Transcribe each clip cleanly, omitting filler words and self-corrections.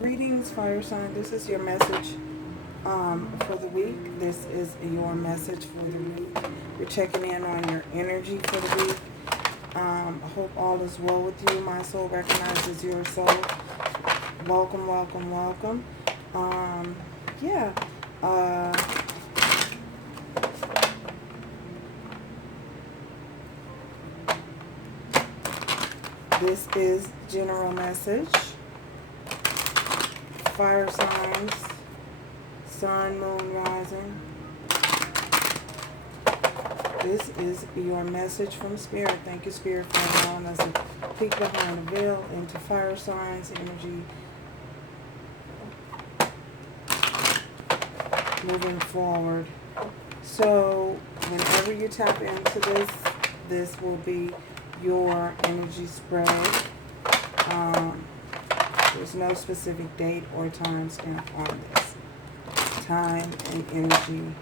Greetings, fire sign. This is your message for the week. This is your message for the week. You're checking in on your energy for the week. I hope all is well with you. My soul recognizes your soul. Welcome, welcome, welcome. Yeah. This is general message. Fire signs, sun, moon, rising. This is your message from Spirit. Thank you, Spirit, for allowing us to peek behind the veil into fire signs, energy, moving forward. So whenever you tap into this will be your energy spread. There's no specific date or time stamp on this. Time and energy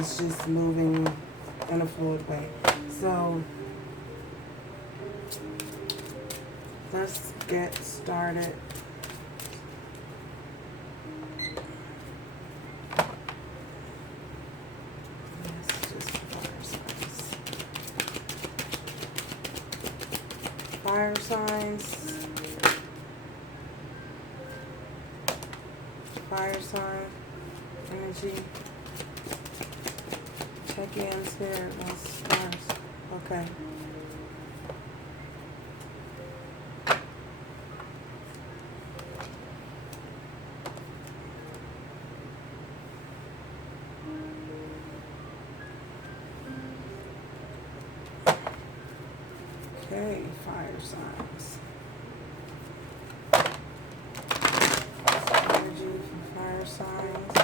is just moving in a fluid way. So let's get started. Fire signs. Fire sign energy. Check in, Spirit. What's first? Okay. Okay, fire signs. Energy from fire signs.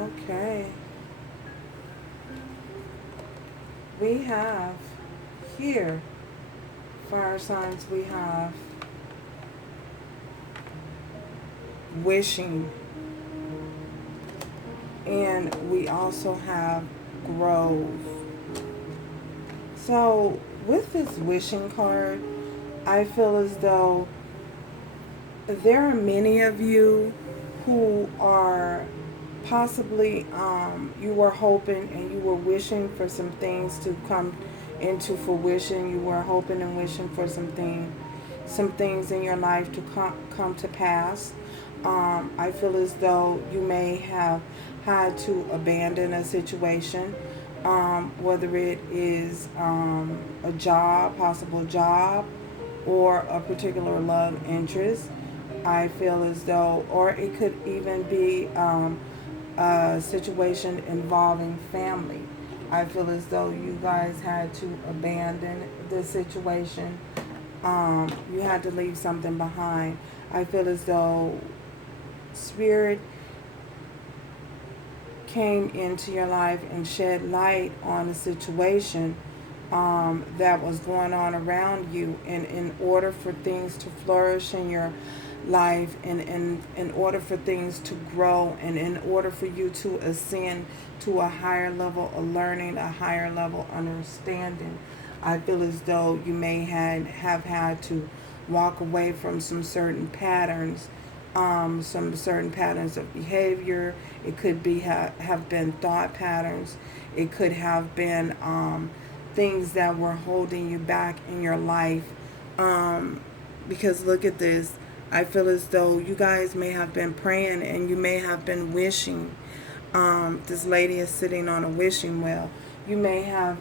Okay. We have here, fire signs, we have wishing. And we also have grove. So with this wishing card, I feel as though there are many of you who are possibly you were hoping and you were wishing for some things to come into fruition. You were hoping and wishing for some things in your life to come to pass. I feel as though you may have had to abandon a situation, whether it is a job, possible job, or a particular love interest. I feel as though, or it could even be a situation involving family. I feel as though you guys had to abandon the situation. You had to leave something behind. I feel as though Spirit came into your life and shed light on a situation that was going on around you. And in order for things to flourish in your life, and in order for things to grow, and in order for you to ascend to a higher level of learning, a higher level of understanding, I feel as though you may have had to walk away from some certain patterns, some certain patterns of behavior. It could be have been thought patterns. It could have been things that were holding you back in your life. Because look at this. I feel as though you guys may have been praying and you may have been wishing. This lady is sitting on a wishing well. You may have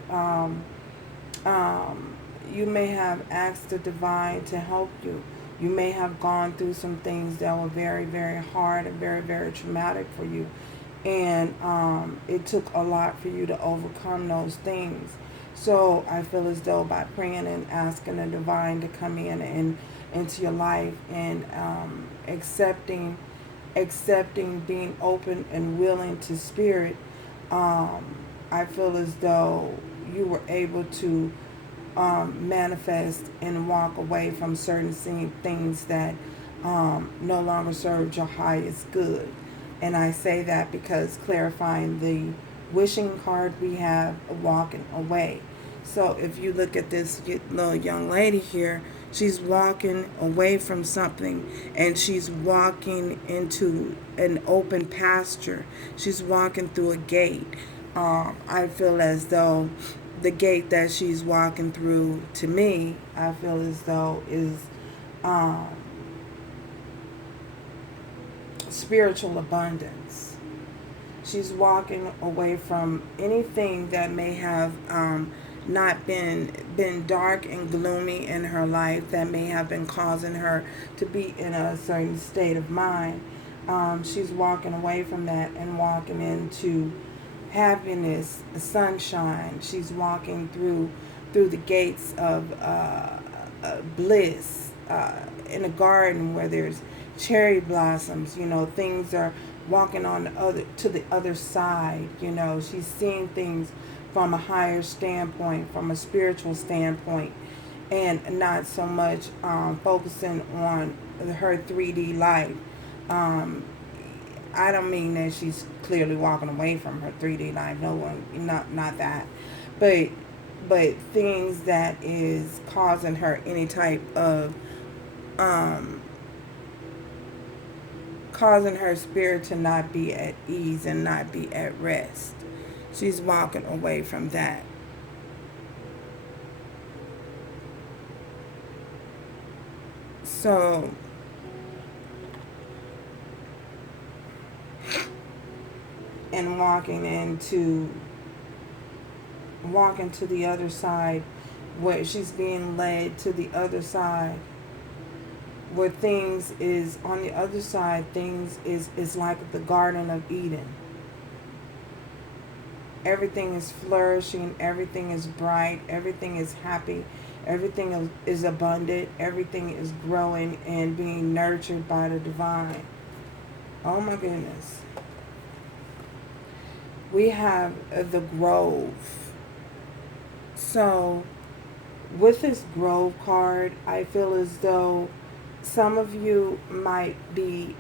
asked the divine to help you. You may have gone through some things that were very, very hard and very, very traumatic for you. And it took a lot for you to overcome those things. So I feel as though by praying and asking the divine to come in and into your life and accepting accepting, being open and willing to spirit, I feel as though you were able to manifest and walk away from certain things that no longer served your highest good. And I say that because clarifying the wishing card, we have walking away. So if you look at this little young lady here, she's walking away from something, and she's walking into an open pasture. She's walking through a gate. I feel as though the gate that she's walking through, to me, I feel as though is um, spiritual abundance. She's walking away from anything that may have not been dark and gloomy in her life, that may have been causing her to be in a certain state of mind. She's walking away from that and walking into happiness, sunshine. She's walking through the gates of bliss, in a garden where there's cherry blossoms. Things are walking on to the other side. She's seeing things from a higher standpoint, from a spiritual standpoint, and not so much focusing on her 3D life. I don't mean that she's clearly walking away from her 3D life. No one, not that, but things that is causing her any type of causing her spirit to not be at ease and not be at rest. She's walking away from that. So and walking to the other side, where she's being led to the other side, where things is on the other side, things is like the Garden of Eden. Everything is flourishing, everything is bright, everything is happy, everything is abundant, everything is growing and being nurtured by the divine. Oh my goodness. We have the Grove. So with this Grove card, I feel as though some of you might be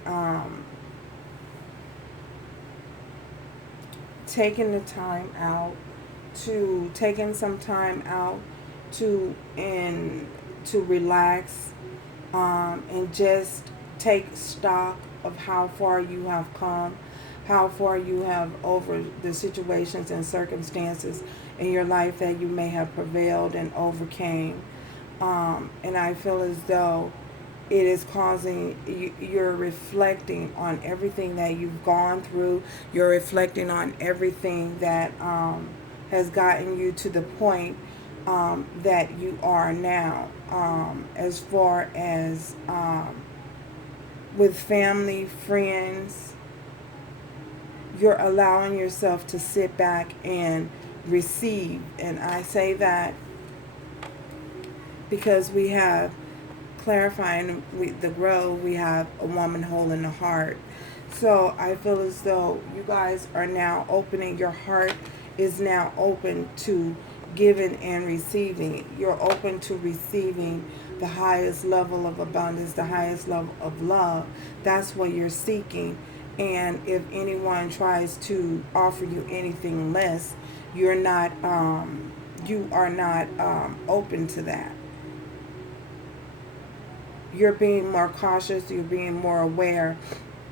taking some time out to relax, and just take stock of how far you have come, how far you have over the situations and circumstances in your life that you may have prevailed and overcame. And I feel as though it is causing, you're reflecting on everything that you've gone through. You're reflecting on everything that has gotten you to the point that you are now, as far as with family, friends. You're allowing yourself to sit back and receive. And I say that because we have clarifying the Grove, we have a woman holding the heart. So I feel as though you guys are now opening, your heart is now open to giving and receiving. You're open to receiving the highest level of abundance, the highest level of love. That's what you're seeking. And if anyone tries to offer you anything less, you are not open to that. You're being more cautious. You're being more aware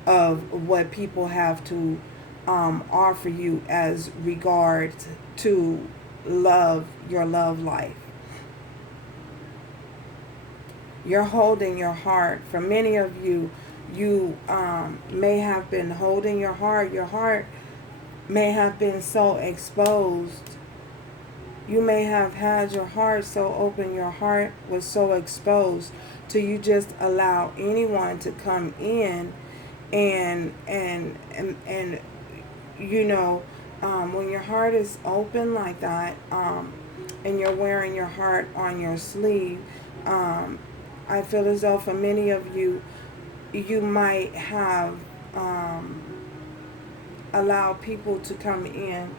of what people have to offer you as regards to love, your love life. You're holding your heart. For many of you, you may have been holding your heart. Your heart may have been so exposed. You may have had your heart so open, your heart was so exposed, till you just allow anyone to come in and when your heart is open like that, and you're wearing your heart on your sleeve, I feel as though for many of you, you might have allow people to come in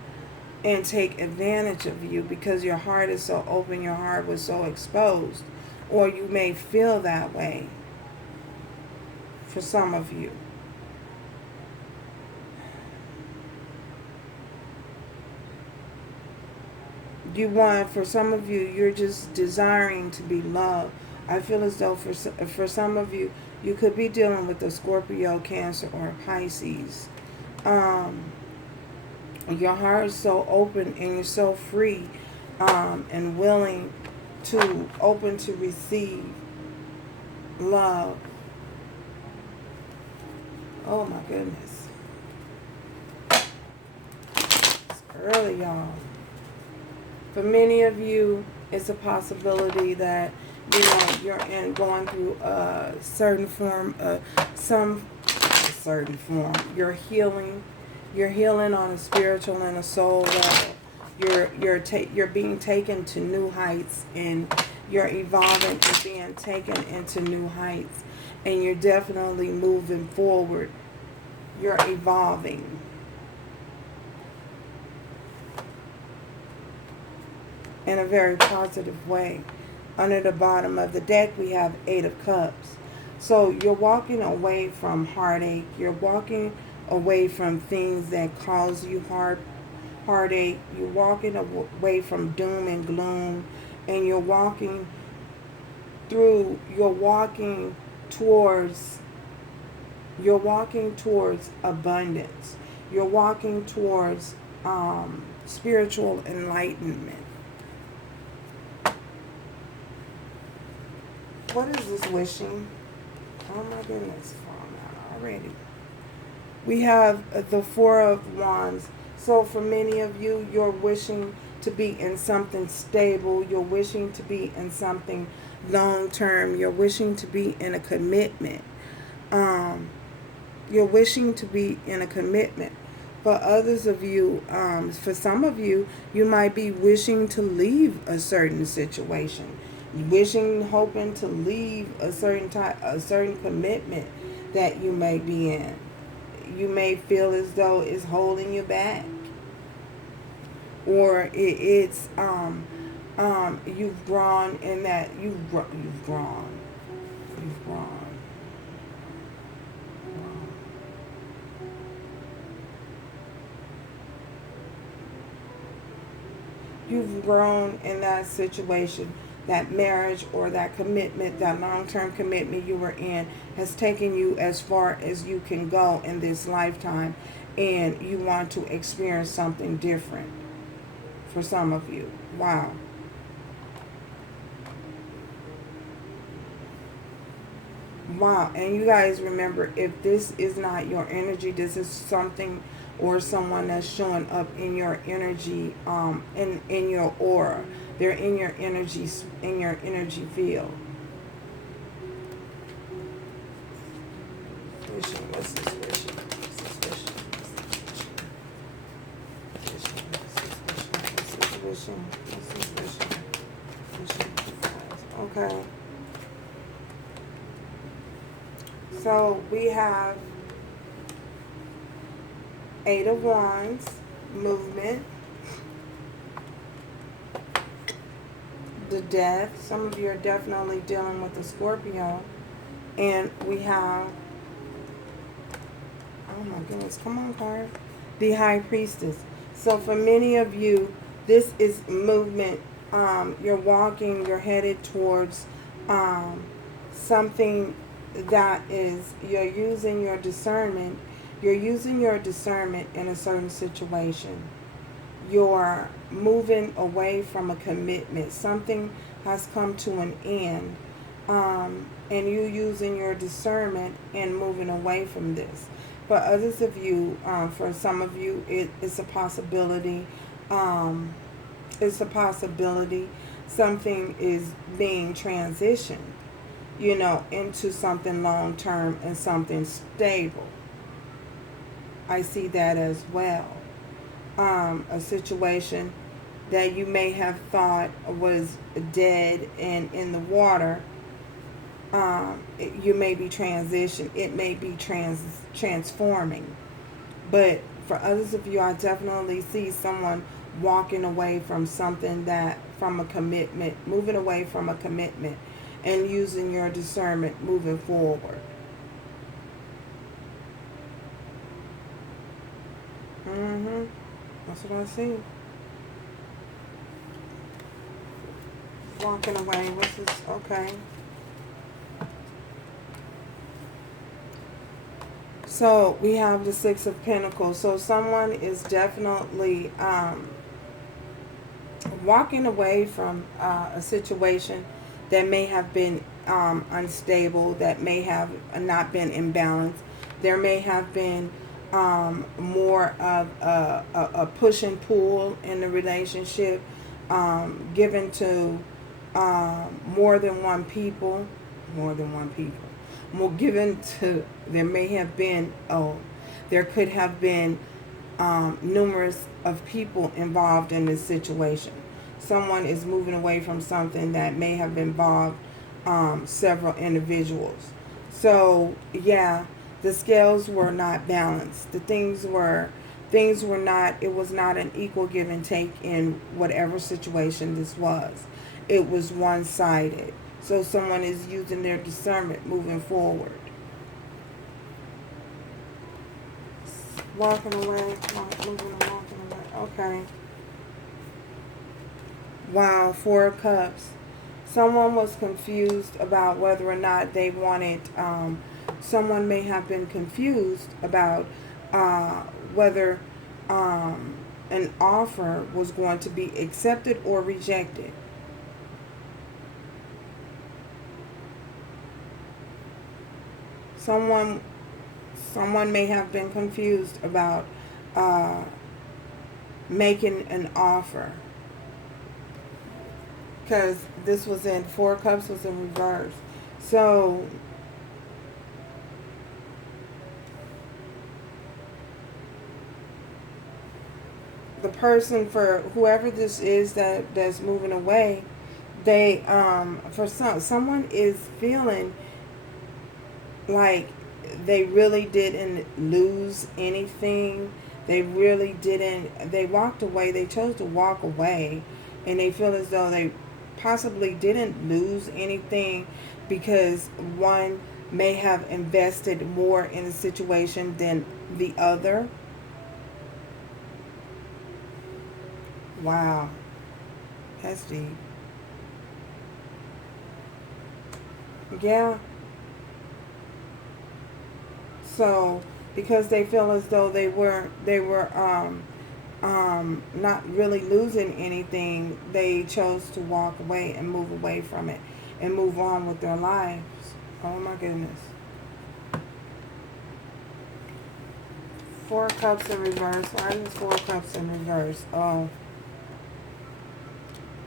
and take advantage of you because your heart is so open, your heart was so exposed, or you may feel that way for some of you. For some of you, you're just desiring to be loved. I feel as though for some of you, you could be dealing with a Scorpio, Cancer, or Pisces. Your heart is so open and you're so free and willing to open to receive love. Oh my goodness. It's early, y'all. For many of you, it's a possibility that, you know, you're going through a certain form, You're healing. You're healing on a spiritual and a soul level. You're being taken to new heights, and you're evolving and being taken into new heights, and you're definitely moving forward. You're evolving. In a very positive way. Under the bottom of the deck, we have 8 of Cups. So you're walking away from heartache. You're walking away from things that cause you heartache. You're walking away from doom and gloom. And you're walking towards abundance. You're walking towards spiritual enlightenment. What is this wishing? Oh my goodness, falling out already. We have the 4 of Wands. So for many of you, you're wishing to be in something stable. You're wishing to be in something long-term. You're wishing to be in a commitment. You're wishing to be in a commitment. For others of you, for some of you, you might be wishing to leave a certain situation. Hoping to leave a certain commitment that you may be in. You may feel as though it's holding you back, or it's you've grown in that you've grown. You've grown in that situation. That marriage or that commitment, that long-term commitment you were in, has taken you as far as you can go in this lifetime, and you want to experience something different for some of you. Wow. Wow. And you guys remember, if this is not your energy, this is something or someone that's showing up in your energy, in your aura. They're in your energy field. What's this wishing? Okay. So we have 8 of Wands, movement. The Death. Some of you are definitely dealing with a Scorpio. And we have, oh my goodness, come on, card. The High Priestess. So for many of you, this is movement. You're headed towards something that is, you're using your discernment. You're using your discernment in a certain situation. You're moving away from a commitment. Something has come to an end. And you using your discernment and moving away from this. For others of you, for some of you, it's a possibility. It's a possibility something is being transitioned, into something long-term and something stable. I see that as well. A situation that you may have thought was dead and in the water, you may be transitioned. It may be transforming. But for others of you, I definitely see someone walking away from something that, from a commitment, moving away from a commitment and using your discernment moving forward. That's what I see. Walking away. What's this? Okay. So we have the Six of Pentacles. So someone is definitely walking away from a situation that may have been unstable, that may have not been imbalanced. There may have been more of a push and pull in the relationship, given to more than one people, more given to, there may have been, there could have been numerous of people involved in this situation. Someone is moving away from something that may have involved several individuals. So yeah, the scales were not balanced. Things were not, it was not an equal give and take in whatever situation this was. It was one-sided. So someone is using their discernment moving forward. Walking away, moving and walking away. Okay. Wow, Four of Cups. Someone was confused about whether or not they wanted, someone may have been confused about whether an offer was going to be accepted or rejected. Someone may have been confused about making an offer, because this was in, Four of Cups was in reverse. So the person, for whoever this is that's moving away, they for someone is feeling like they really didn't lose anything. They really didn't. They walked away. They chose to walk away, and they feel as though they possibly didn't lose anything, because one may have invested more in a situation than the other. Wow, that's deep. Yeah. So because they feel as though they were not really losing anything, they chose to walk away and move away from it and move on with their lives. Oh my goodness. Four of Cups in reverse. Why is Four of Cups in reverse? Oh.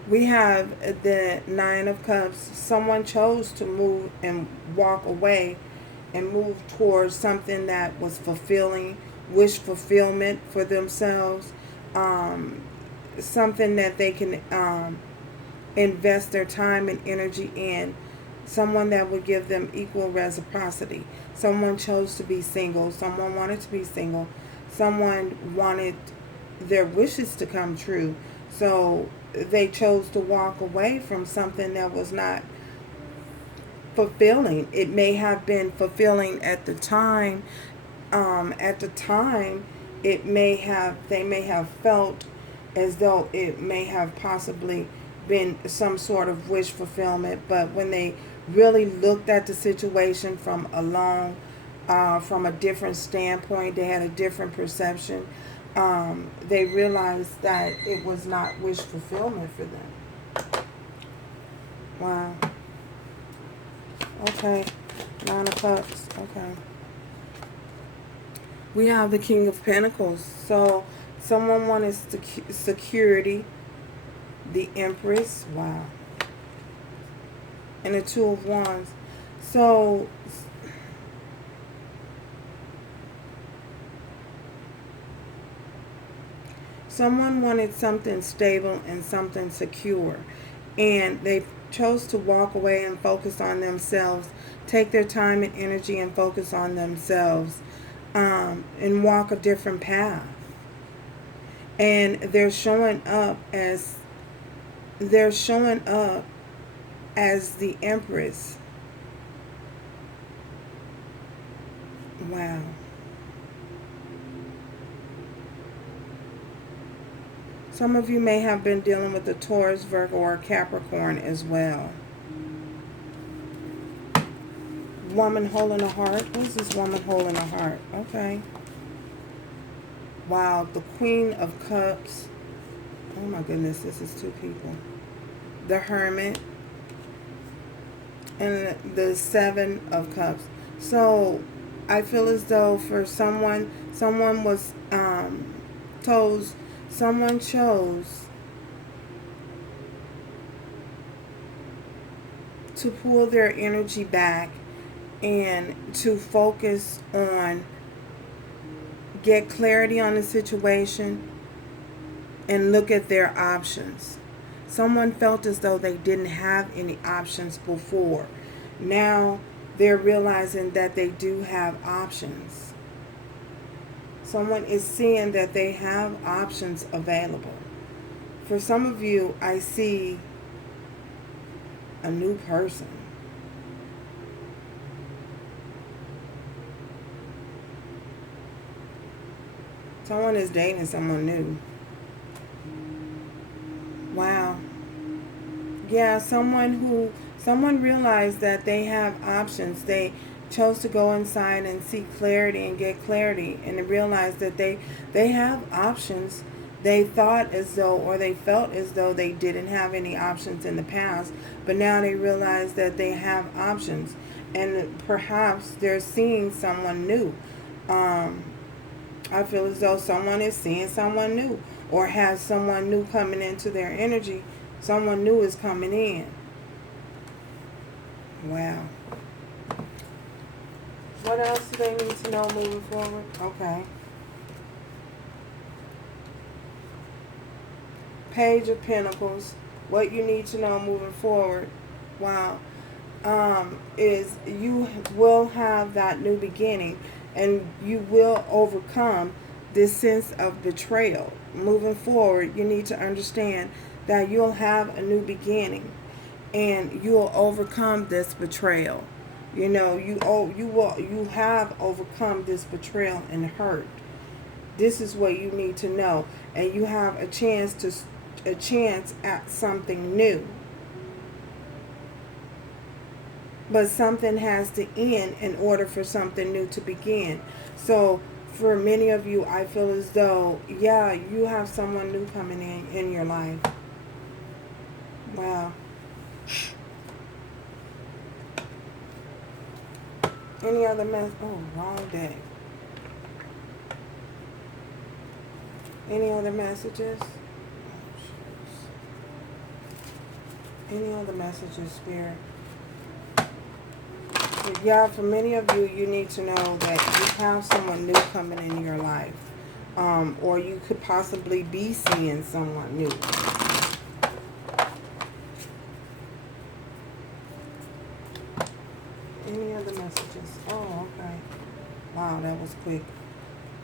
We have the Nine of Cups. Someone chose to move and walk away and move towards something that was fulfilling, wish fulfillment for themselves, something that they can invest their time and energy in, someone that would give them equal reciprocity. Someone chose to be single. Someone wanted to be single. Someone wanted their wishes to come true. So they chose to walk away from something that was not fulfilling. It may have been fulfilling at the time. It may have, they may have felt as though it may have possibly been some sort of wish fulfillment, but when they really looked at the situation from a different standpoint, they had a different perception. They realized that it was not wish fulfillment for them. Wow. Okay. Nine of Cups. Okay. We have the King of Pentacles. So someone wanted security. The Empress. Wow. And the Two of Wands. So someone wanted something stable and something secure, and they chose to walk away and focus on themselves, take their time and energy and focus on themselves. and walk a different path. And they're showing up as the Empress. Wow. Some of you may have been dealing with a Taurus, Virgo, or Capricorn as well. Woman holding a heart. Who's this woman holding a heart? Okay. Wow, the Queen of Cups. Oh my goodness, this is two people. The Hermit and the Seven of Cups. So I feel as though for someone was someone chose to pull their energy back and to focus on get clarity on the situation and look at their options. Someone felt as though they didn't have any options before. Now they're realizing that they do have options. Someone is seeing that they have options available. For some of you, I see a new person. Someone is dating someone new. Wow. Yeah, someone realized that they have options. They chose to go inside and seek clarity and get clarity and realize that they have options. They thought as though, or they felt as though they didn't have any options in the past, but now they realize that they have options, and perhaps they're seeing someone new. I feel as though someone is seeing someone new, or has someone new coming into their energy. Someone new is coming in. Wow. What else do they need to know moving forward? Okay. Page of Pentacles. What you need to know moving forward. Wow. Is you will have that new beginning, and you will overcome this sense of betrayal. Moving forward, you need to understand that you'll have a new beginning, and you'll overcome this betrayal. You know, you have overcome this betrayal and hurt. This is what you need to know, and you have a chance at something new. But something has to end in order for something new to begin. So for many of you, I feel as though, yeah, you have someone new coming in your life. Wow. Any other oh, wrong day. Any other messages? Any other messages, Spirit? Yeah, for many of you, you need to know that you have someone new coming in your life. Or you could possibly be seeing someone new. Any other messages? Oh, okay. Wow, that was quick.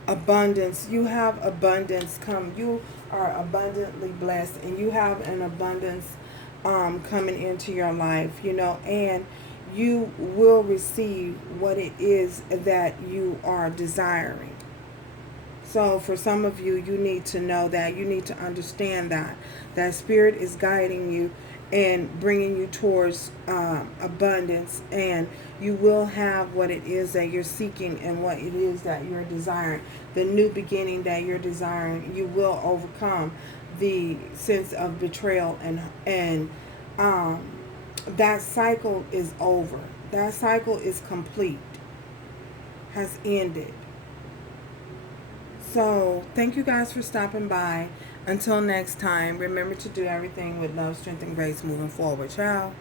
Abundance. You have abundance come. You are abundantly blessed, and you have an abundance coming into your life, you know, and you will receive what it is that you are desiring. So for some of you, you need to know that. You need to understand that Spirit is guiding you and bringing you towards abundance, and you will have what it is that you're seeking and what it is that you're desiring. The new beginning that you're desiring, you will overcome the sense of betrayal, and that cycle is over. That cycle is complete, has ended. So thank you guys for stopping by. Until next time, remember to do everything with love, strength, and grace moving forward. Ciao.